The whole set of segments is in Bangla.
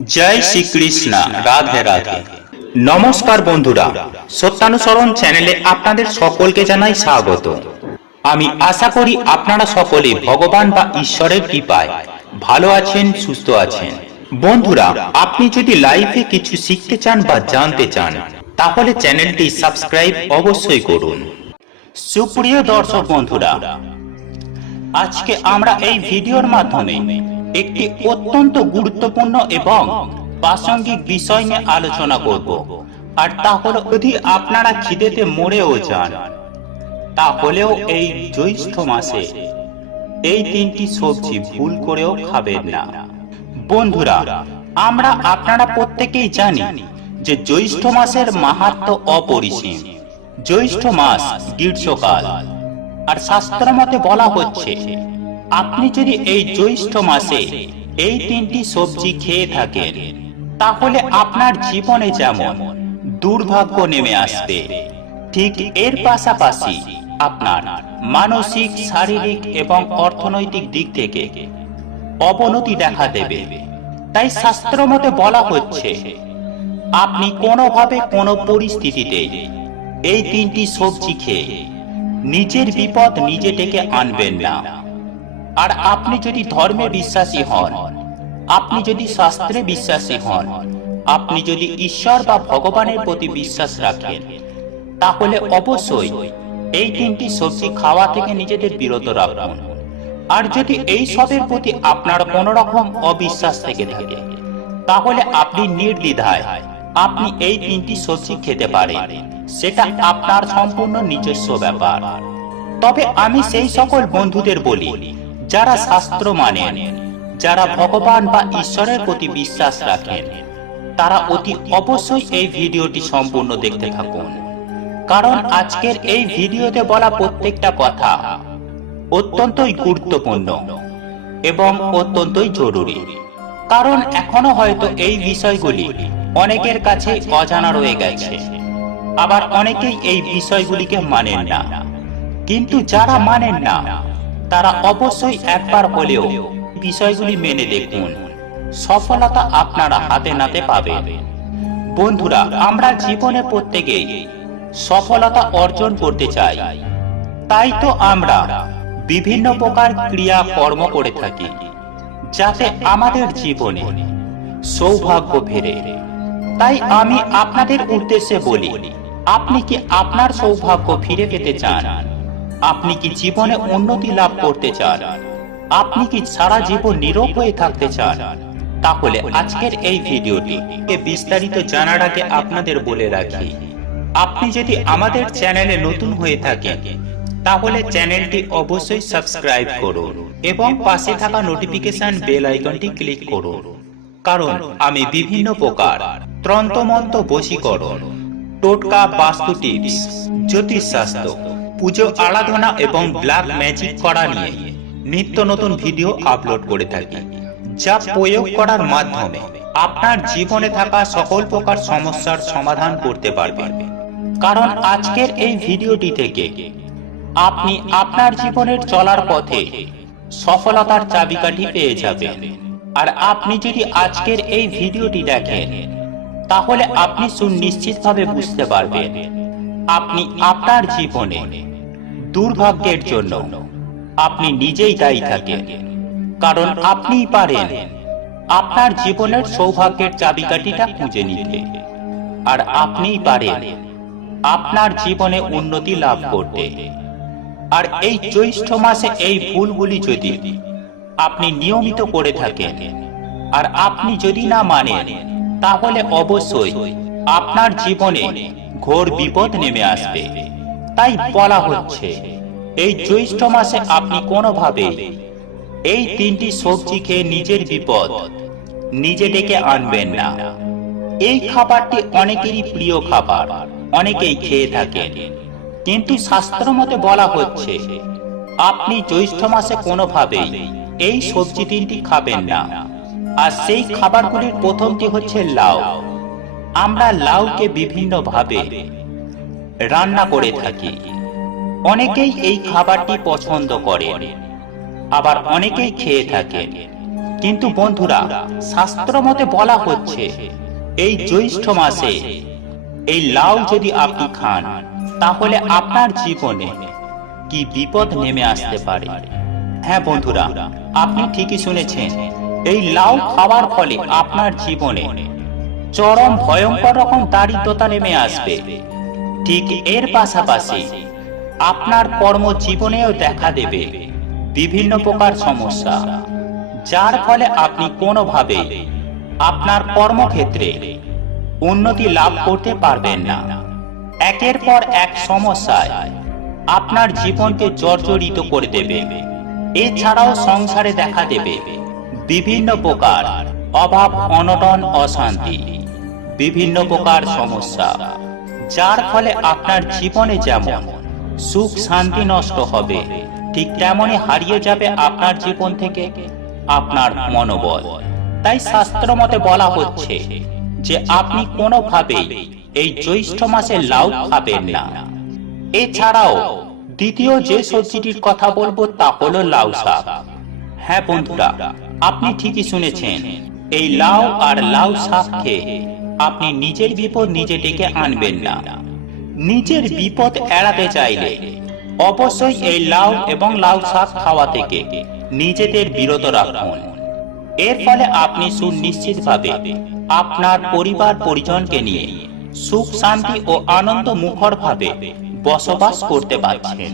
জয় শ্রীকৃষ্ণ। রাধে রাধে। নমস্কার বন্ধুরা, সত্যানুসরণ চ্যানেলে আপনাদের সকলকে জানাই স্বাগত। আমি আশা করি আপনারা সকলে ভগবান বা ঈশ্বরের কৃপায় ভালো আছেন, সুস্থ আছেন। বন্ধুরা, আপনি যদি লাইফে কিছু শিখতে চান বা জানতে চান তাহলে চ্যানেলটি সাবস্ক্রাইব অবশ্যই করুন। সুপ্রিয় দর্শক বন্ধুরা, আজকে আমরা এই ভিডিওর মাধ্যমে একটি অত্যন্ত গুরুত্বপূর্ণ এবং প্রাসঙ্গিক বিষয় নিয়ে আলোচনা করব, আর তা হলো যদি আপনারা খিদেতে মরেও যান তাহলেও এই জ্যৈষ্ঠ মাসে এই তিনটি সবজি ভুল করেও খাবেন না। বন্ধুরা, আপনারা প্রত্যেকেই জানি যে জ্যৈষ্ঠ মাসের মাহাত্ম্য অপরিসীম। জ্যৈষ্ঠ মাস গ্রীষ্মকাল, আর শাস্ত্র মতে বলা হচ্ছে আপনি যদি এই জ্যৈষ্ঠ মাসে এই তিনটি সবজি খেয়ে থাকেন তাহলে আপনার জীবনে যেমন দুর্ভাগ্য নেমে আসবে, ঠিক এর পাশাপাশি আপনার মানসিক, শারীরিক এবং অর্থনৈতিক দিক থেকে অবনতি দেখা দেবে। তাই শাস্ত্র মতে বলা হচ্ছে আপনি কোনোভাবে কোনো পরিস্থিতিতে এই তিনটি সবজি খেয়ে নিজের বিপদ নিজে ডেকে আনবেন না। আর আপনি যদি ধর্মে বিশ্বাসী হন, আপনি যদি শাস্ত্রে বিশ্বাসী হন, আপনি যদি ঈশ্বর বা ভগবানের প্রতি বিশ্বাস রাখেন তাহলে অবশ্যই এই তিনটি সবজি খাওয়া থেকে নিজেদের বিরত রাখুন। আর যদি এই সবের প্রতি আপনার কোনো রকম অবিশ্বাস থেকে থাকে তাহলে আপনি নির্দ্বিধায় আপনি এই তিনটি সবজি খেতে পারেন, সেটা আপনার সম্পূর্ণ নিজস্ব ব্যাপার। তবে আমি সেই সকল বন্ধুদের বলি যারা শাস্ত্র মানেন, যারা ভগবান বা ঈশ্বরের প্রতি বিশ্বাস রাখেন, তারা অতি অবশ্যই এই ভিডিওটি সম্পূর্ণ দেখতে থাকুন, কারণ আজকের এই ভিডিওতে বলা প্রত্যেকটা কথা অত্যন্তই গুরুত্বপূর্ণ এবং অত্যন্তই জরুরি। কারণ এখনো হয়তো এই বিষয়গুলি অনেকের কাছে অজানা রয়ে গেছে, আবার অনেকেই এই বিষয়গুলিকে মানেন না। কিন্তু যারা মানেন না তারা অবশ্যই একবার হলেও বিষয়গুলি মেনে দেখুন, সফলতা আপনারা হাতে নাতে পাবেন। বন্ধুরা, আমরা জীবনে প্রত্যেকেই সফলতা অর্জন করতে চাই, তাই তো আমরা বিভিন্ন প্রকার ক্রিয়া কর্ম করে থাকি যাতে আমাদের জীবনে সৌভাগ্য ফেরে। তাই আমি আপনাদের উদ্দেশ্যে বলি, আপনি কি আপনার সৌভাগ্য ফিরে পেতে চান? আপনি কি জীবনে উন্নতি লাভ করতে চান? আপনি কি সারা জীবন নীরব হয়ে থাকতে চান? তাহলে আজকের এই ভিডিওটি বিস্তারিত জানার আগে আপনাদের বলে রাখি, আপনি যদি আমাদের চ্যানেলে নতুন হয়ে থাকেন তাহলে চ্যানেলটি অবশ্যই সাবস্ক্রাইব করুন এবং পাশে থাকা নোটিফিকেশন বেল আইকনটি ক্লিক করুন, কারণ আমি বিভিন্ন প্রকার তন্ত্রমন্ত্র, বশীকরণ, টোটকা, বাস্তু টিপস, জ্যোতিষশাস্ত্র, পুজো আরাধনা এবং ব্ল্যাক ম্যাজিক করা নিয়ে নিত্য নতুন ভিডিও আপলোড করে থাকি, যা প্রয়োগ করার মাধ্যমে আপনার জীবনে থাকা সকল প্রকার সমস্যার সমাধান করতে পারবেন। কারণ আজকের এই ভিডিওটি থেকে আপনি আপনার জীবনের চলার পথে সফলতার চাবিকাঠি পেয়ে যাবেন। আর আপনি যদি আজকের এই ভিডিওটি দেখেন তাহলে আপনি সুনিশ্চিতভাবে বুঝতে পারবেন আপনি আপনার জীবনে দুর্ভাগ্যের জন্য আপনি নিজেই দায়ী থাকেন, কারণ আপনিই পারেন আপনার জীবনের সৌভাগ্যের চাবিকাঠিটা খুঁজে নিতে, আর আপনিই পারেন আপনার জীবনে উন্নতি লাভ করতে। আর এই জ্যৈষ্ঠ মাসে এই ভুলগুলি যদি আপনি নিয়মিত করে থাকেন আর আপনি যদি না মানেন তাহলে অবশ্যই আপনার জীবনে ঘোর বিপদ নেমে আসবে। তাই বলা হচ্ছে এই জ্যৈষ্ঠ মাসে আপনি কোনোভাবে এই তিনটি সবজি খেয়ে নিজের বিপদ নিজে ডেকে আনবেন না। এই খাবারটি অনেকেরই প্রিয় খাবার, অনেকেই খেয়ে থাকেন, কিন্তু শাস্ত্র মতে বলা হচ্ছে আপনি জ্যৈষ্ঠ মাসে কোনোভাবেই এই সবজি তিনটি খাবেন না। আর সেই খাবারগুলির প্রথমটি হচ্ছে লাউ। আমরা লাউকে বিভিন্ন ভাবে রান্না করে থাকি, অনেকেই এই খাবারটি পছন্দ করেন, আবার অনেকেই খেয়ে থাকেন। কিন্তু বন্ধুরা, শাস্ত্র মতে বলা হচ্ছে এই জ্যৈষ্ঠ মাসে এই লাউ যদি আপনি খান তাহলে আপনার জীবনে কি বিপদ নেমে আসতে পারে। হ্যাঁ বন্ধুরা, আপনি ঠিকই শুনেছেন, এই লাউ খাওয়ার ফলে আপনার জীবনে চরম ভয়ঙ্কর রকম দারিদ্রতা নেমে আসবে। ঠিক এর পাশাপাশি আপনার কর্মজীবনেও দেখা দেবে বিভিন্ন প্রকার সমস্যা, যার ফলে আপনি কোনোভাবে আপনার কর্মক্ষেত্রে উন্নতি লাভ করতে পারবেন না। একের পর এক সমস্যায় আপনার জীবনকে জর্জরিত করে দেবে। এছাড়াও সংসারে দেখা দেবে বিভিন্ন প্রকার অভাব, অনটন, অশান্তি, বিভিন্ন প্রকার সমস্যা, যার ফলে আপনার জীবনে যেমন সুখ শান্তি নষ্ট হবে, ঠিক তেমনই হারিয়ে যাবে আপনার জীবন থেকে আপনার মনোবল। তাই শাস্ত্র মতে বলা হচ্ছে যে আপনি কোনোভাবেই এই জ্যৈষ্ঠ মাসে লাউ খাবেন না। এছাড়াও দ্বিতীয় যে সবজিটির কথা বলবো তা হলো লাউ শাক। হ্যাঁ বন্ধুরা, আপনি ঠিকই শুনেছেন, এই লাউ আর লাউ শাক খেয়ে আপনি নিজের বিপদ নিজে ডেকে আনবেন না। নিজের বিপদ এড়াতে চাইলে অবশ্যই এই লাউ এবং লাউ শাক খাওয়া থেকে নিজেদের বিরত রাখুন। এর ফলে আপনি সুনিশ্চিতভাবে আপনার পরিবার পরিজনকে নিয়ে সুখ শান্তি ও আনন্দ মুখর ভাবে বসবাস করতে পারছেন।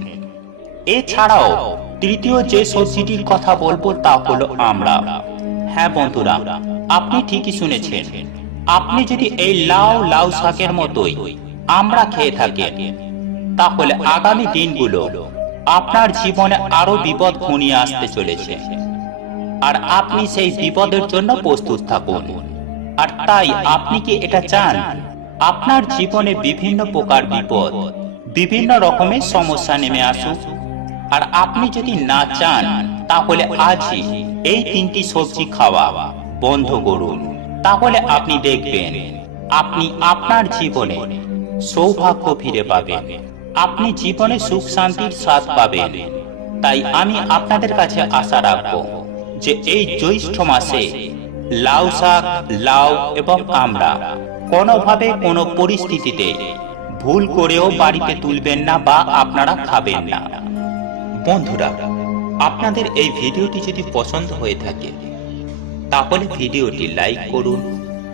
এছাড়াও তৃতীয় যে সবজিটির কথা বলবো তা হলো আমড়া। হ্যাঁ বন্ধুরা, আপনি ঠিকই শুনেছেন, আপনি যদি এই লাউ শাকের মতোই আমড়া খেয়ে থাকেন তাহলে আগামী দিনগুলো আপনার জীবনে আরো বিপদ ঘনিয়ে আসতে চলেছে, আর আপনি সেই বিপদের জন্য প্রস্তুত থাকুন। আর তাই আপনি কি এটা চান আপনার জীবনে বিভিন্ন প্রকার বিপদ, বিভিন্ন রকমের সমস্যা নেমে আসুক? আর আপনি যদি না চান তাহলে আজই এই তিনটি সবজি খাওয়া বন্ধ করুন। তাহলে আপনি দেখবেন আপনি আপনার জীবনে সৌভাগ্য ফিরে পাবেন, আপনি জীবনে সুখ শান্তির স্বাদ পাবেন। তাই আমি আপনাদের কাছে আশা রাখবো যে এই জ্যৈষ্ঠ মাসে লাউ শাক, লাউ এবং আমড়া কোনোভাবে কোনো পরিস্থিতিতে ভুল করেও বাড়িতে তুলবেন না বা আপনারা খাবেন না। বন্ধুরা, আপনাদের এই ভিডিওটি যদি পছন্দ হয়ে থাকে তাহলে ভিডিওটি লাইক করুন,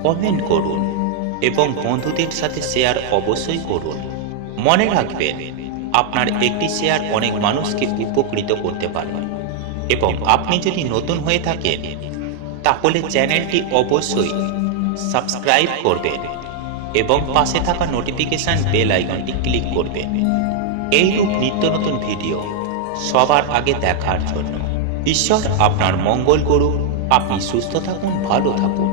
কমেন্ট করুন এবং বন্ধুদের সাথে শেয়ার অবশ্যই করুন। মনে রাখবেন, আপনার একটি শেয়ার অনেক মানুষকে উপকৃত করতে পারে। এবং আপনি যদি নতুন হয়ে থাকেন তাহলে চ্যানেলটি অবশ্যই সাবস্ক্রাইব করবেন এবং পাশে থাকা নোটিফিকেশন বেল আইকনটি ক্লিক করবেন এইরূপ নিত্য নতুন ভিডিও সবার আগে দেখার জন্য। ঈশ্বর আপনার মঙ্গল করুন। আপনি সুস্থ থাকুন, ভালো থাকুন।